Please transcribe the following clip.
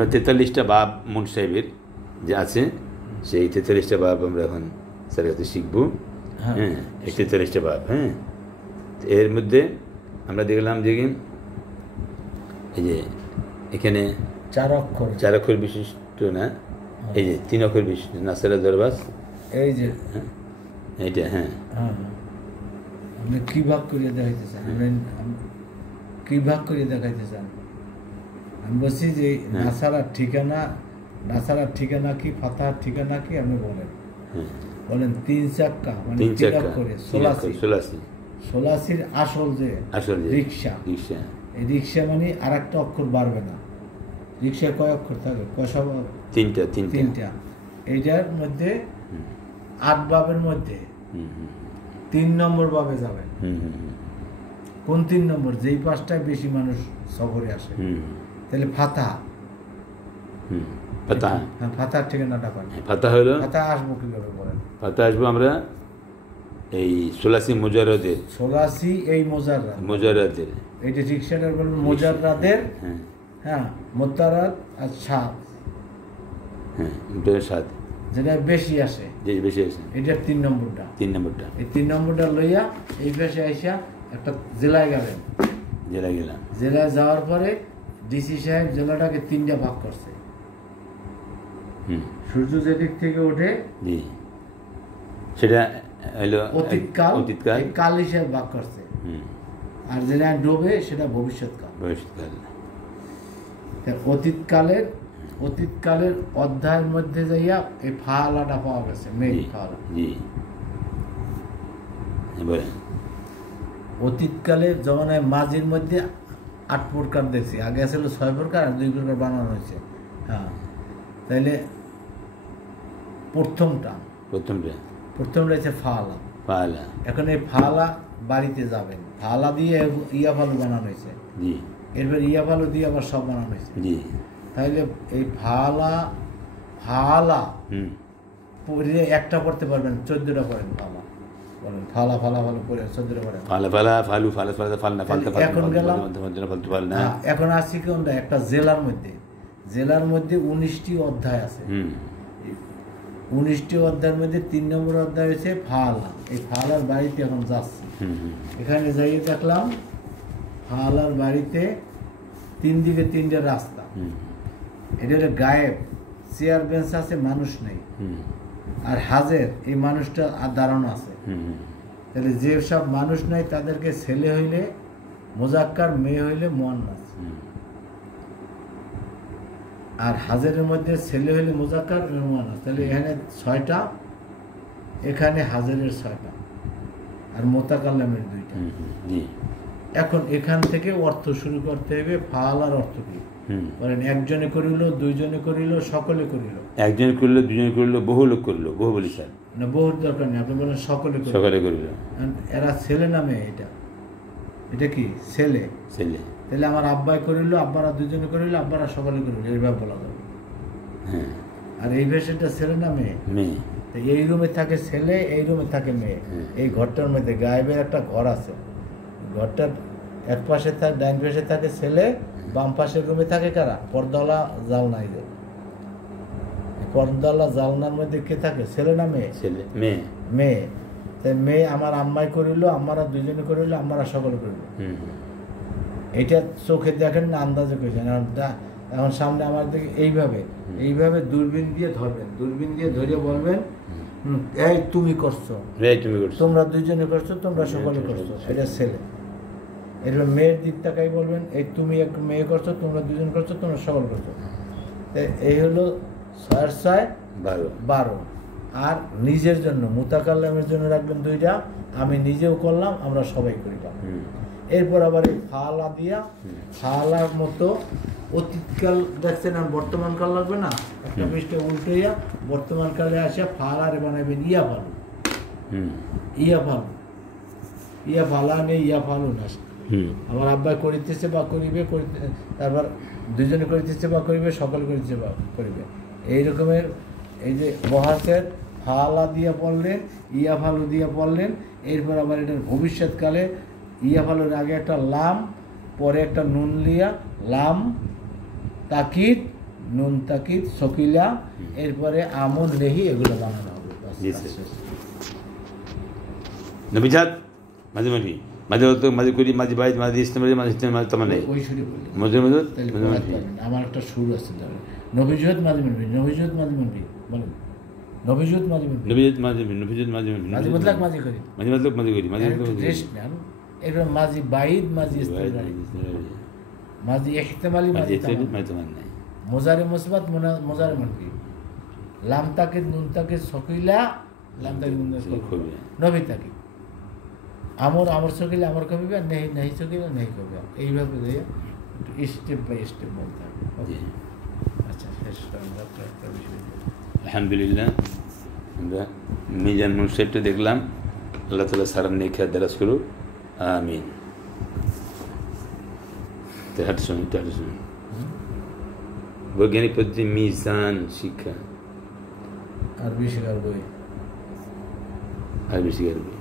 43টা বাব মুন সাহেবের যে আছে, সেই 43টা বাব আমরা এখন স্যারের কাছে শিখবো। হ্যাঁ, 43টা বাব। হ্যাঁ, এর মধ্যে আমরা দেখলাম যে এই যে এখানে 4 অক্ষর বিশিষ্ট না, এই যে 3 অক্ষর বিশিষ্ট নাসেরা দরবাস, এই যে এইটা। হ্যাঁ, আপনি কি ভাগ করিয়ে দেখাইতে চান? কি ভাগ করিয়ে দেখাইতে চান? আমি বলছি যে নাসারার ঠিকানা কি, ফাতাহার ঠিকানা কি, আপনি বলেন 3 চাক্কা মানে 3 অক্ষরে 86 আসল যে রিক্সা, এই রিক্সা মানে আর একটা অক্ষর বাড়বে না। রিক্সায় কয় অক্ষর থাকে? তিনটা। এইটার মধ্যে 8 বাবের মধ্যে 3 নম্বর বাবে যাবে। কোন 3 নম্বর? যেই 5টায় বেশি মানুষ সফরে আসে, তাহলে ফাতাহা। হ্যাঁ, ফাতাহার ঠিকানাটা পান। ফাতাহা হলো, ফাতাহা আসবো কিভাবে বলেন? ফাতাহা আসবো আমরা এই 86 মুজাররাদের, 86 এই মুজাররাদের, এইটা রিক্সাটার বলবেন মুজাররাদের। হ্যাঁ, মুতারাদ আর সাত। হ্যাঁ, মুতারাদ সাত, যেটা বেশি আসে, এটার 3 নম্বরটা। এই 3 নম্বরটা লইয়া এই পাশে আইসা একটা জেলায় গেলেন। জেলায় যাওয়ার পরে ডিসি সাহেব জেলাটাকে 3টা ভাগ করছে। সূর্য যেদিক থেকে ওঠে সেটা হলো অতীতকাল, কাল হিসেবে ভাগ করছে। আর যেটা ডোবে সেটা ভবিষ্যৎকাল। অতীতকালের অধ্যায়ের মধ্যে যাইয়া এই ফালাটা পাওয়া গেছে, মেঘ ফালা। অতীতকালের জমানায় মাঝির মধ্যে 8 প্রকার দেখছি, আগে ছিল 6 প্রকার আর 2 প্রকার বানানো হয়েছে। হ্যাঁ, তাইলে প্রথমটা হচ্ছে ফালা। এখন এই ফালা বাড়িতে যাবেন, ফালা দিয়ে ইয়া ফালু বানানো হয়েছে, এরপর ইয়া ফালু দিয়ে আবার সব বানানো হয়েছে। তাহলে এই ফালা পড়ে একটা পড়তে পারবেন, 14টা পড়েন ফালা। বলেন ফালা পড়ে 14টা পড়েন। এখন গেলাম, এখন আসছি কোনটা? একটা জেলার মধ্যে 19টি অধ্যায় আছে। 19টি অধ্যায়ের মধ্যে 3 নম্বর অধ্যায় হয়েছে ফালা। এই ফালার বাড়িতে এখন যাচ্ছি। এখানে যাইয়ে দেখলাম ফালার বাড়িতে 3 দিকে 3টা রাস্তা। এটা গায়েব, চেয়ার বেঞ্চ আছে, মানুষ নেই। আর হাজের এই মানুষটা আর দাঁড়ানো আছে। তাহলে যে সব মানুষ নাই তাদেরকে ছেলে হইলে মুজাক্কার, মেয়ে হইলে মুয়ান্নাস। আর হাজেরের মধ্যে ছেলে হইলে মুজাক্কার, মেয়ে মুয়ান্নাস। তাহলে এখানে 6টা, এখানে হাজেরের 6টা, আর মোতাকাল্লামের 2টা। এখন এখান থেকে অর্থ শুরু করতে হবে। ফালার অর্থ কি বলেন? একজনে করিল, 2 জনে করিল, সকলে করিল। একজন করিল, 2 জন করিল, বহু লোক করিল। বহু বলি স্যার না, বহুর দরকার নেই, আপনি বলেন সকলে করিল। এরা ছেলে না মেয়ে? এটা কি ছেলে? তাহলে আমার আব্বাই করিল, আব্বারা 2 জনে করিল, আব্বারা সকলে করিল, এইভাবে বলা যাবে। আর এই ভাষাটা ছেলে না মেয়ে? এই রুমে থাকে ছেলে, এই রুমে থাকে মেয়ে। এই ঘরটার মধ্যে গায়েবের একটা ঘর আছে। ঘরটার এক পাশে থাকে, ডাইন পাশে থাকে ছেলে, বাম পাশের রুমে থাকে কারা? পর্দাওয়ালা জালনা। পর্দাওয়ালা জালনার মধ্যে কে থাকে? ছেলে না মেয়ে? মেয়ে। তাই মেয়ে আমার আম্মাই করিল, আমারা 2 জনে করিল, আমারা সকলে করিল। এটা চোখে দেখেন না, আন্দাজে কইছেন। এখন সামনে আমার দিকে এইভাবে দূরবীন দিয়ে ধরবেন, দূরবীন দিয়ে ধরে বলবেন, এই তুমি করছো, তোমরা 2 জনে করছো, তোমরা সকলে করছো, এটা ছেলে। এরপর মেয়ের দিক তাকাই বলবেন, এই তুমি এক মেয়ে করছো, তোমরা 2 জন করছো, তোমরা সকল করছো। এই হলো 6 আর 12। আর নিজের জন্য মুতাকাল্লামের জন্য রাখবেন 2টা, আমি নিজেও করলাম, আমরা সবাই করিলাম। এরপর আবার এই ফালা দিয়া, ফালার মতো অতীতকাল দেখছেন, আর বর্তমান কাল লাগবে না, একটা পৃষ্ঠে উল্টাইয়া বর্তমান কালে আসিয়া ফালারে বানাবেন ইয়া ফালা নেই, ইয়া ফালু না। আমার আব্বা করিতেছে বা করিবে, তারপর 2 জনে করিতেছে বা করিবে, সকল করিতেছে বা করিবে। এই রকমের এই যে বহাসের ফালা দিয়া পড়লেন, ইয়া ফালু দিয়া পড়লেন। এরপর আবার এটার ভবিষ্যৎকালে ইয়া ফালুর আগে একটা লাম, পরে একটা নুন লিয়া, লাম তাকিদ নুন তাকিদ সকিলা এরপরে আমন লেহি এগুলো বানানো হবে নবিজাত মাঝে মাঝে মাঝে হতো মাঝে করি মাঝে বাইজ মাঝে ইস্তেমারি মাঝে ইস্তেমারি তোমার নেই ওই সুরে বলি মজে মজে আমার একটা সুর আছে নবিজত মাঝে মানবি নবিজত মাঝে মানবি বলুন নবিজত মাঝে মানবি নবিজত মাঝে নবিজত মাঝে মাঝে মতলক মাঝে করি মাঝে মতলক মাঝে করি মাঝে রেস্ট নেন এরপর মাঝে বাইদ মাঝে ইস্তেমারি মাঝে ইহতিমালি মাঝে তোমার নেই মোজারে মুসবাত মোজারে মানবি লাম তাকিদ নুন তাকিদ সকিলা লাম তাকিদ নুন তাকিদ নবী তাকিদ আমর আমর সকিলা আমর কবিবা নেই নেই সকিলা নেই কবিবা এইভাবে দিয়ে স্টেপ বাই স্টেপ বলতে হবে আচ্ছা শেষ আমরা একটা বিষয় আলহামদুলিল্লাহ আমরা মিজান মুনসেফটা দেখলাম আল্লাহ তাআলা সালাম নেখা দরাজ করু আমিন তো হাট শুনুন বৈজ্ঞানিক পদ্ধতি মিজান শিক্ষা আরবি শিখার বই আরবি শিখার বই